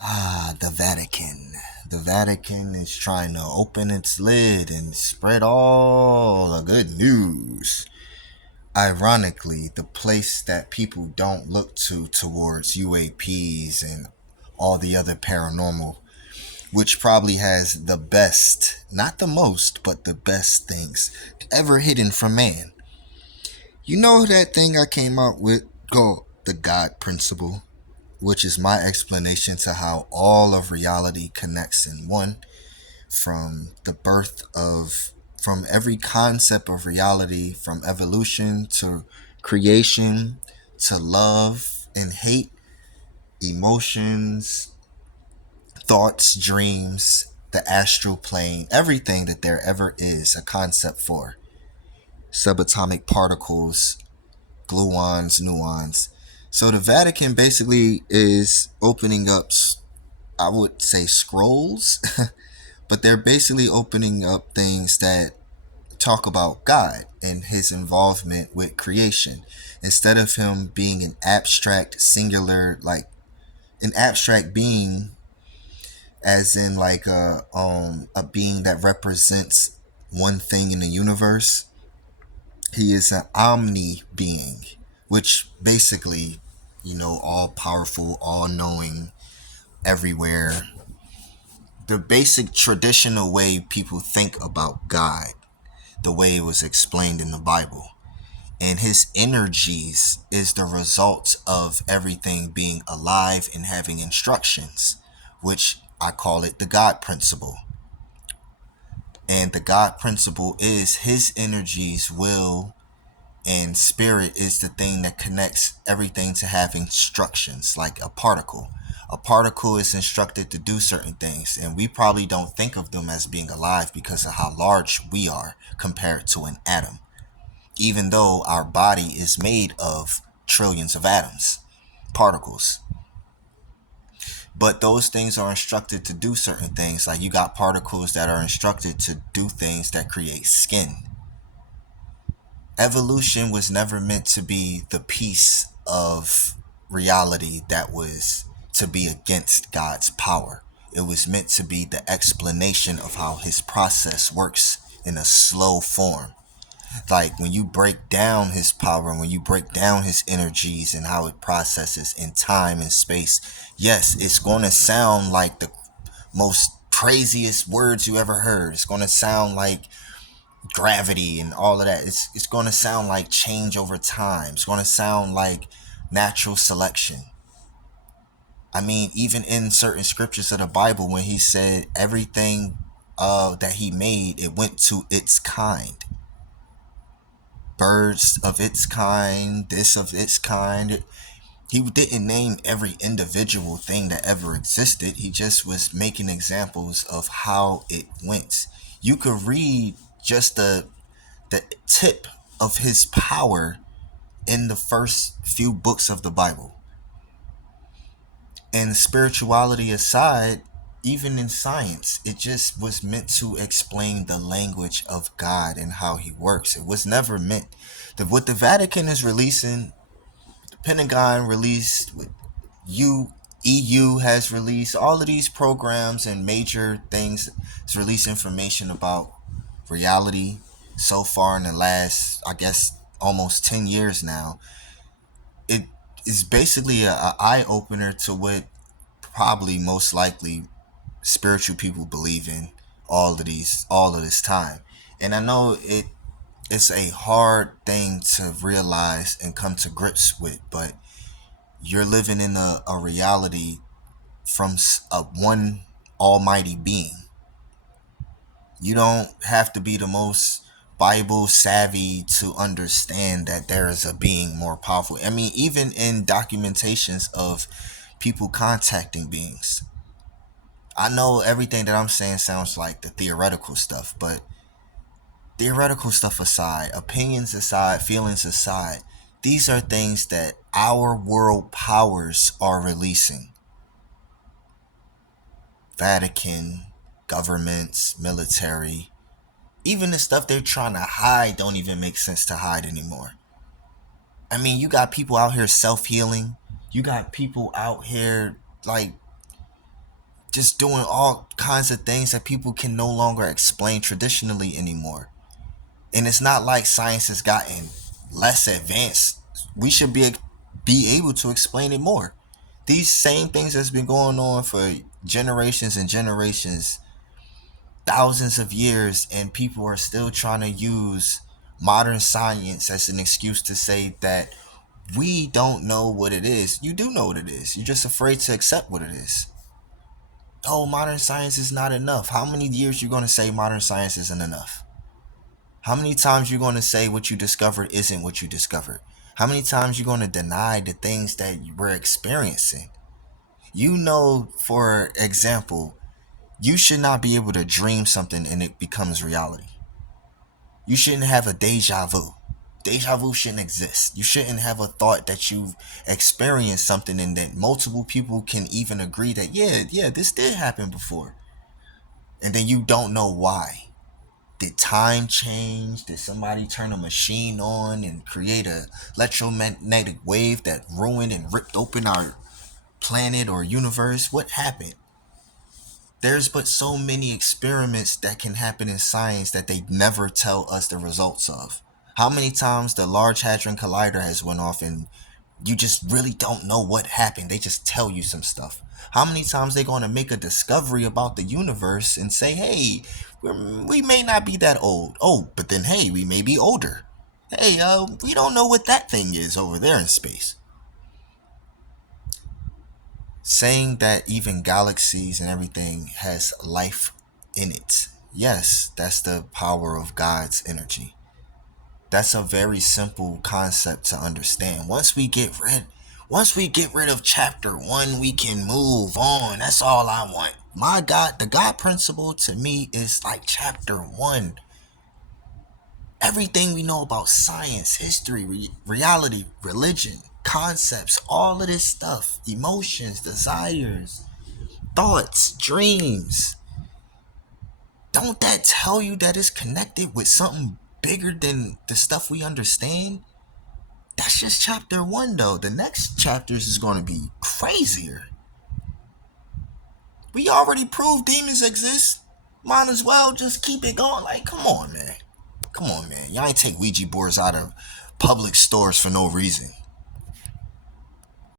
The Vatican. The Vatican is trying to open its lid and spread all the good news. Ironically, the place that people don't look towards UAPs and all the other paranormal, which probably has the best, not the most, but the best things ever hidden from man. You know that thing I came out with called the God Principle, which is my explanation to how all of reality connects in one, from the birth of, from every concept of reality, from evolution to creation to love and hate, emotions, thoughts, dreams, the astral plane, everything that there ever is a concept for. Subatomic particles, gluons, nuons. So the Vatican basically is opening up, I would say, scrolls, but they're basically opening up things that talk about God and his involvement with creation. Instead of him being an abstract, singular, like an abstract being, as in like a being that represents one thing in the universe, he is an omni being, which basically, all powerful, all knowing, everywhere. The basic traditional way people think about God, the way it was explained in the Bible. And his energies is the result of everything being alive and having instructions, which I call it the God principle. And the God principle is his energies, will, and spirit is the thing that connects everything to have instructions, like a particle. A particle is instructed to do certain things, and we probably don't think of them as being alive because of how large we are compared to an atom, even though our body is made of trillions of atoms, particles. But those things are instructed to do certain things. Like you got particles that are instructed to do things that create skin. Evolution was never meant to be the piece of reality that was to be against God's power. It was meant to be the explanation of how his process works in a slow form. Like when you break down his power and when you break down his energies and how it processes in time and space, yes, it's going to sound like the most craziest words you ever heard. It's going to sound like gravity and all of that. It's going to sound like change over time. It's going to sound like natural selection. I mean, even in certain scriptures of the Bible, when he said everything that he made, it went to its kind. Birds of its kind, this of its kind. He didn't name every individual thing that ever existed. He just was making examples of how it went. You could read just the tip of his power in the first few books of the Bible. And spirituality aside, even in science, it just was meant to explain the language of God and how he works. It was never meant that what the Vatican is releasing, the Pentagon released, what EU has released, all of these programs and major things to release information about reality so far in the last, I guess, almost 10 years now. It is basically a eye opener to what probably most likely spiritual people believe in all of this time. And I know it's a hard thing to realize and come to grips with, but you're living in a reality from a one almighty being. You don't have to be the most Bible savvy to understand that there is a being more powerful. I mean, even in documentations of people contacting beings. I know everything that I'm saying sounds like the theoretical stuff, but theoretical stuff aside, opinions aside, feelings aside, these are things that our world powers are releasing. Vatican, governments, military, even the stuff they're trying to hide don't even make sense to hide anymore. I mean, you got people out here self-healing. You got people out here like just doing all kinds of things that people can no longer explain traditionally anymore. And it's not like science has gotten less advanced. We should be able to explain it more. These same things that's been going on for generations and generations, thousands of years, and people are still trying to use modern science as an excuse to say that we don't know what it is. You do know what it is. You're just afraid to accept what it is. Oh, modern science is not enough. How many years you going to say modern science isn't enough? How many times you going to say what you discovered isn't what you discovered? How many times you going to deny the things that we're experiencing? You know, for example, you should not be able to dream something and it becomes reality. You shouldn't have a deja vu. Deja vu shouldn't exist. You shouldn't have a thought that you've experienced something and that multiple people can even agree that, yeah, this did happen before. And then you don't know why. Did time change? Did somebody turn a machine on and create a electromagnetic wave that ruined and ripped open our planet or universe? What happened? There's but so many experiments that can happen in science that they never tell us the results of. How many times the Large Hadron Collider has went off and you just really don't know what happened? They just tell you some stuff. How many times they going to make a discovery about the universe and say, hey, we may not be that old. Oh, but then, hey, we may be older. Hey, we don't know what that thing is over there in space. Saying that even galaxies and everything has life in it. Yes, that's the power of God's energy. That's a very simple concept to understand. Once we get rid of chapter 1, we can move on. That's all I want. My God, the God principle to me is like chapter 1. Everything we know about science, history, reality, religion, concepts, all of this stuff, emotions, desires, thoughts, dreams. Don't that tell you that it's connected with something bigger than the stuff we understand? That's just chapter 1 though. The next chapters is going to be crazier. We already proved demons exist. Might as well just keep it going. Like, come on, man. Come on, man. Y'all ain't take Ouija boards out of public stores for no reason.